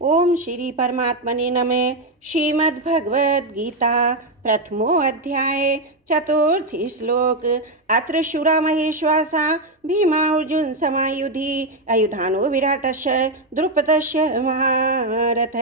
ओम श्री परमात्मने नमः। श्रीमद्भगवद्गीता प्रथमो अध्याय चतुर्थी श्लोक। अत्र शूरा महेश्वासा भीमा अर्जुन समायुधि अयुधानो विराटस्य द्रुपदस्य महारथ।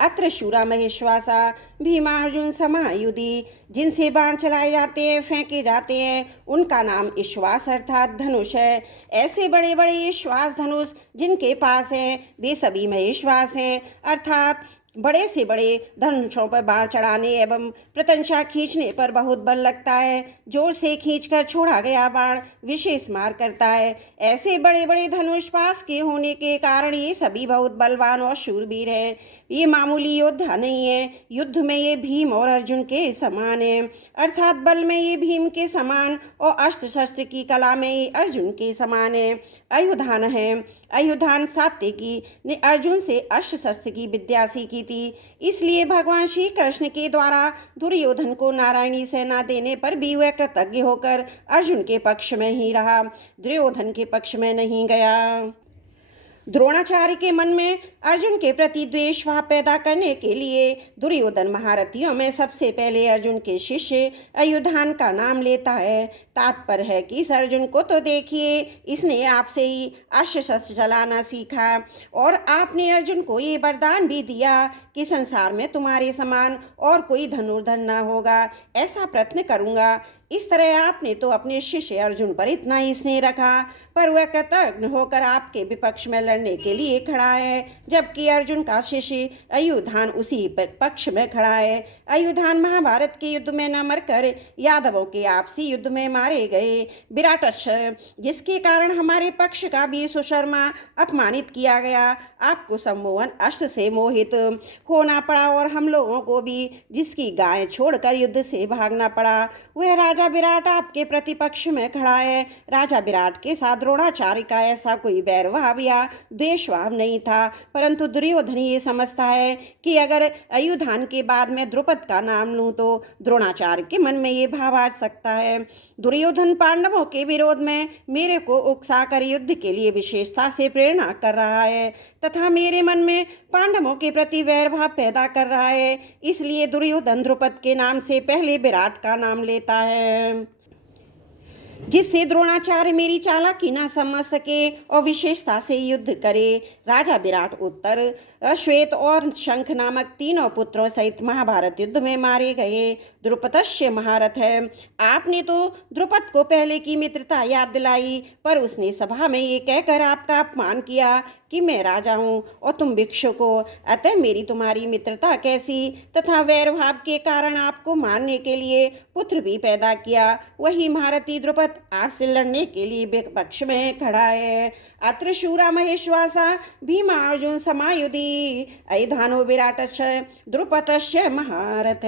अत्र शूरा महेश्वासा भीमा अर्जुन समायुधि, जिनसे बाण चलाए जाते हैं, फेंके जाते हैं, उनका नाम ईश्वास अर्थात धनुष है। ऐसे बड़े बड़े ईश्वास धनुष जिनके पास है वे सभी महेश्वास हैं, अर्थात बड़े से बड़े धनुषों पर बाण चढ़ाने एवं प्रत्यंचा खींचने पर बहुत बल लगता है। जोर से खींचकर छोड़ा गया बाण विशेष मार करता है। ऐसे बड़े बड़े धनुष पास के होने के कारण ये सभी बहुत बलवान और शूरवीर हैं। ये मामूली योद्धा नहीं है। युद्ध में ये भीम और अर्जुन के समान है, अर्थात बल में ये भीम के समान और अस्त्र शस्त्र की कला में ये अर्जुन के समान है। अयुधान है। अयुधान सात्यकी ने अर्जुन से अस्त्र शस्त्र की विद्या सीखी थी, इसलिए भगवान श्री कृष्ण के द्वारा दुर्योधन को नारायणी सेना देने पर भी वह कृतज्ञ होकर अर्जुन के पक्ष में ही रहा, दुर्योधन के पक्ष में नहीं गया। द्रोणाचार्य के मन में अर्जुन के प्रति द्वेष भाव पैदा करने के लिए दुर्योधन महारथियों में सबसे पहले अर्जुन के शिष्य अयुधान का नाम लेता है। तात्पर्य है कि इस अर्जुन को तो देखिए, इसने आपसे ही अस्त्र शस्त्र चलाना सीखा और आपने अर्जुन को ये वरदान भी दिया कि संसार में तुम्हारे समान और कोई धनुर्धर न होगा, ऐसा प्रयत्न करूँगा। इस तरह आपने तो अपने शिष्य अर्जुन पर इतना ही स्नेह रखा, पर वह कृतज्ञ होकर आपके विपक्ष में लड़ने के लिए खड़ा है, जबकि अर्जुन का शिष्य अयुधान उसी पक्ष में खड़ा है। अयुधान महाभारत के युद्ध में न मरकर यादवों के आपसी युद्ध में मारे गए विराटस्य, जिसके कारण हमारे पक्ष का वीर सुशर्मा अपमानित किया गया। आपको सम्मोहन अस्त्र से मोहित होना पड़ा और हम लोगों को भी, जिसकी गाय छोड़कर युद्ध से भागना पड़ा। वह राजा विराट आपके प्रतिपक्ष में खड़ा है। राजा विराट के साथ द्रोणाचार्य का ऐसा कोई वैरभाव या द्वेषभाव नहीं था, परंतु दुर्योधन ये समझता है कि अगर अयुधान के बाद मैं द्रुपद का नाम लूं तो द्रोणाचार्य के मन में ये भाव आ सकता है। दुर्योधन पांडवों के विरोध में मेरे को उकसाकर युद्ध के लिए विशेषता से प्रेरणा कर रहा है तथा मेरे मन में पांडवों के प्रति वैरभाव पैदा कर रहा है। इसलिए दुर्योधन द्रुपद के नाम से पहले विराट का नाम लेता है, जिससे द्रोणाचार्य मेरी चालाकी न समझ सके और विशेषता से युद्ध करे। राजा विराट उत्तर, अश्वेत और शंख नामक तीनों पुत्रों सहित महाभारत युद्ध में मारे गए द्रुपदस्य महारथ है। आपने तो द्रुपद को पहले की मित्रता याद दिलाई, पर उसने सभा में ये कहकर आपका अपमान किया कि मैं राजा हूँ और तुम भिक्षुक हो, अतः मेरी तुम्हारी मित्रता कैसी, तथा वैरभाव के कारण आपको मारने के लिए पुत्र भी पैदा किया। वही महारथी द्रुपद आपसे लड़ने के लिए विपक्ष में खड़ा है। अत्र शूरा महेश्वासा भीमा अर्जुन समायुधि अयुधानो विराटस्य द्रुपदस्य महारथ।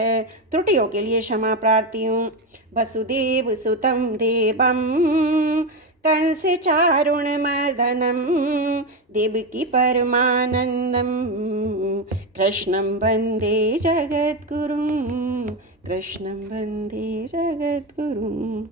त्रुटियों के लिए क्षमा प्रार्थी हूँ। वसुदेव सुतम देवम कंस चारुण मर्दनम देवकी परमानंदम कृष्णं वंदे जगद्गुरुं कृष्णं वंदे जगद्गुरुं।